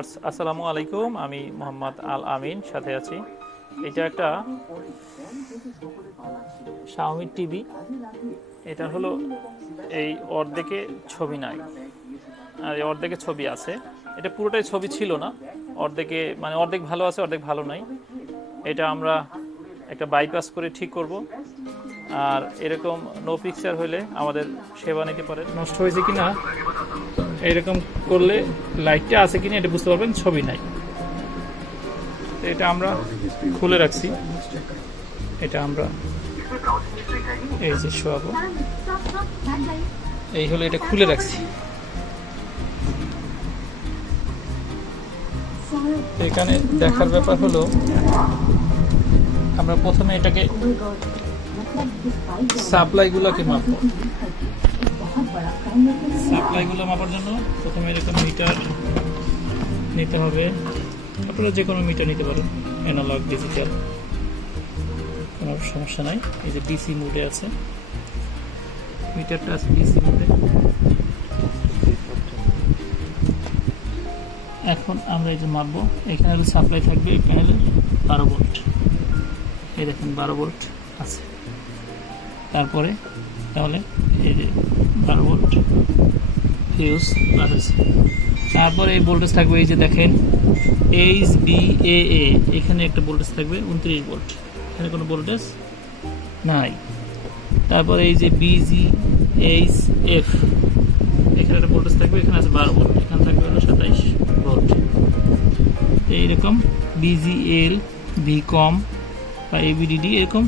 Viewers আসসালামু আলাইকুম, আমি মোহাম্মদ আল আমিন সাথে আছি। এটা একটা শাওমি টিভি। এটা হলো এই অর্ধেকে ছবি নাই আর এই অর্ধেকে ছবি আছে। এটা পুরোটাই ছবি ছিল না, অর্ধেকে মানে অর্ধেক ভালো আছে অর্ধেক ভালো নাই। এটা আমরা একটা বাইপাস করে ঠিক করব। আর এরকম নো পিকচার হলে আমাদের সেবা নিতে পারেন। নষ্ট হয়েছে কিনা এরকম করলে লাইটটা আছে কিনা এটা বুঝতে পারবেন, ছবি নাই। তো এটা আমরা খুলে রাখছি, এটা আমরা এই যে শোয়াবো, এই হলো এটা খুলে রাখছি। এখানে দেখার ব্যাপার হলো আমরা প্রথমে এটাকে সাপ্লাইগুলোকে মাপবো। সাপ্লাইগুলো মাপার জন্য প্রথমে এরকম মিটার নিতে হবে। আপনারা যে কোনো মিটার নিতে পারেন, অ্যানালগ ডিজিটাল, কোনো সমস্যা নাই। এই যে ডিসি মোডে আছে, মিটারটা আছে ডিসি মোডে। এখন আমরা এই যে মাপবো, এখানে হলো সাপ্লাই থাকবে, এখানে হলো 12 ভোল্ট। এই দেখেন 12 ভোল্ট আছে। তারপরে তাহলে এই যে 12 ভোল্ট ফিউজ প্লাস আছে। তারপরে এই ভোল্টেজ থাকবে, এই যে দেখেন HBAA, এখানে একটা ভোল্টেজ থাকবে 29 ভোল্ট, এখানে কোনো ভোল্টেজ নাই। তারপরে এই যে BGHF, এখানে একটা ভোল্টেজ থাকবে, এখানে আছে 12 ভোল্ট, এখানে থাকবে হলো 27 ভোল্ট। এইরকম BGL, VCOM বা ABDD, এরকম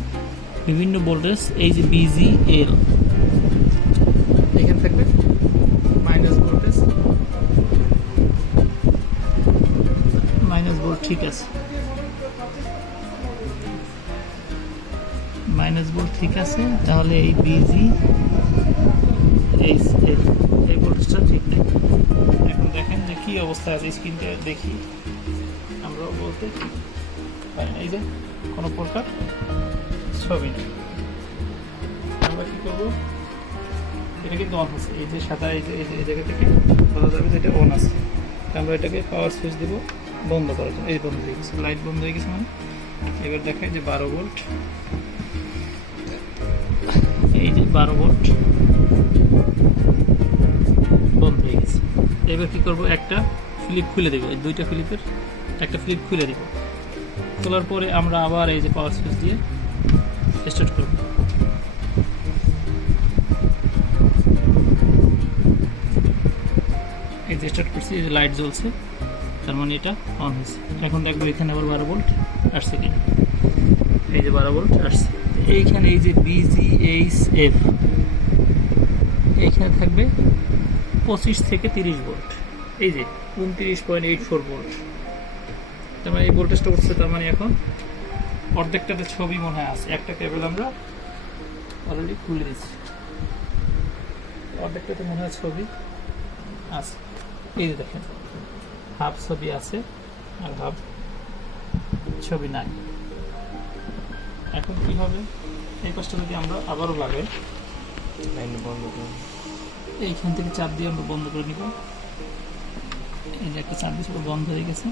বিভিন্ন ভোল্টেজ। এই যে BGL, এখানে থাকবে মাইনাস ভোল্টেজ, মাইনাস ভোল্ট, ঠিক আছে, মাইনাস ভোল্ট ঠিক আছে। তাহলে এই BGHL এই ভোল্টেজটা ঠিক নেই। এখন দেখেন যে কি অবস্থা আছে, স্ক্রিনটা দেখি আমরাও বলতে পারি না। এই যে কোনো প্রকার ছবি নেই। আমরা কি করবো, এটা কিন্তু অন আছে, এই যে সাদা এই জায়গা থেকে বলা যাবে যে এটা অন আছে। আমরা এটাকে পাওয়ার সুইচ দিব বন্ধ করার জন্য। এই বন্ধ হয়ে গেছে, লাইট বন্ধ হয়ে গেছে। মানে এবার দেখায় যে 12 ভোল্ট, এই যে 12 ভোল্ট বন্ধ হয়ে গেছে। এবার কি করব, একটা ফ্লিপ খুলে দেবো, এই দুইটা ফ্লিপের একটা ফ্লিপ খুলে দেবো। খোলার পরে আমরা আবার এই যে পাওয়ার সুইচ দিয়ে স্টার্ট করব। এই যে স্টার্ট করছি, এই যে লাইট জ্বলছে, তার মানে এটা অন হয়েছে। এখন দেখবো এখানে আবার 12 ভোল্ট আসছে কিনা। এই যে 12 ভোল্ট আসছে। এইখানে এই যে BGHF, এইখানে থাকবে 25 থেকে 30 ভোল্ট, এই যে 29.84 ভোল্ট। তার মানে এই ভোল্টেজটা উঠছে, তার মানে এখন অর্ধেকটাতে ছবি মনে হয় আছে। একটা কেবল আমরা অলরেডি খুলে দিচ্ছি, অর্ধেকটাতে মনে হয় ছবি আছে। এই যে দেখেন হাফ ছবি আছে আর হাফ ছবি নাই। এখন কি হবে, এই পাশটা যদি আমরা আবারও লাগাই, এইখান থেকে চাপ দিয়ে আমরা বন্ধ করে নিব। এই যে একটা চাপ দিয়ে বন্ধ হয়ে গেছে।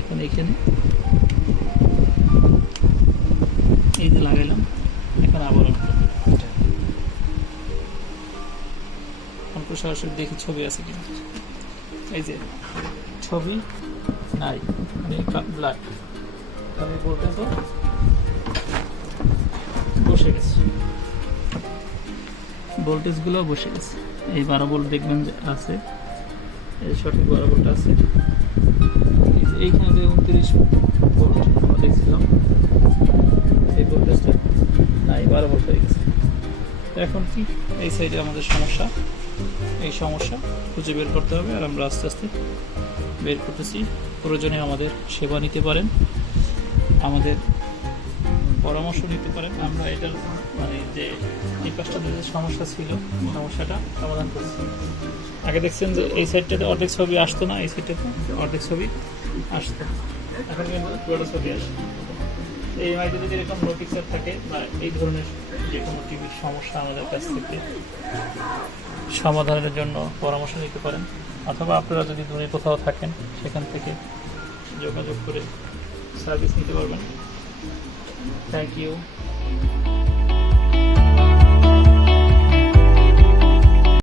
এখন এইখানে এই যে লাগাইলাম, এখন আবার আমরা সরাসরি দেখি ছবি আছে কিনা। এই যে ছবি নাই, মানে ব্ল্যাক। আমি ভোল্টেজও বসে গেছে, ভোল্টেজগুলো বসে গেছে। এই 12 ভোল্ট দেখবেন যে আছে, এই সঠিক 12 ভোল্ট আছে। এইখানে যে 29 ভোল্ট আমরা দেখছিলাম, এই ভোল্টেজটা নাই, 12 ভোল্ট হয়ে গেছে। এখন কি, এই সাইডে আমাদের সমস্যা, এই সমস্যা খুঁজে বের করতে হবে। আর আমরা আস্তে আস্তে বের করতেছি। প্রয়োজনে আমাদের সেবা নিতে পারেন, আমাদের পরামর্শ নিতে পারেন। আমরা এটার মানে যে এই পাশটা যে সমস্যা ছিল, সমস্যাটা সমাধান করছি। আগে দেখছেন যে এই সাইডটাতে অর্ধেক ছবি আসতো না, এই সাইডটাতে অর্ধেক ছবি আসতো, এখন কিন্তু পুরোটা ছবি আসে। এই মাইকে যদি এরকম নো পিকচার থাকে বা এই ধরনের যে কোনো টিভির সমস্যা আমাদের কাছ থেকে সমাধানের জন্য পরামর্শ নিতে পারেন, অথবা আপনারা যদি দূরে কোথাও থাকেন সেখান থেকে যোগাযোগ করে সার্ভিস নিতে পারবেন। Thank you.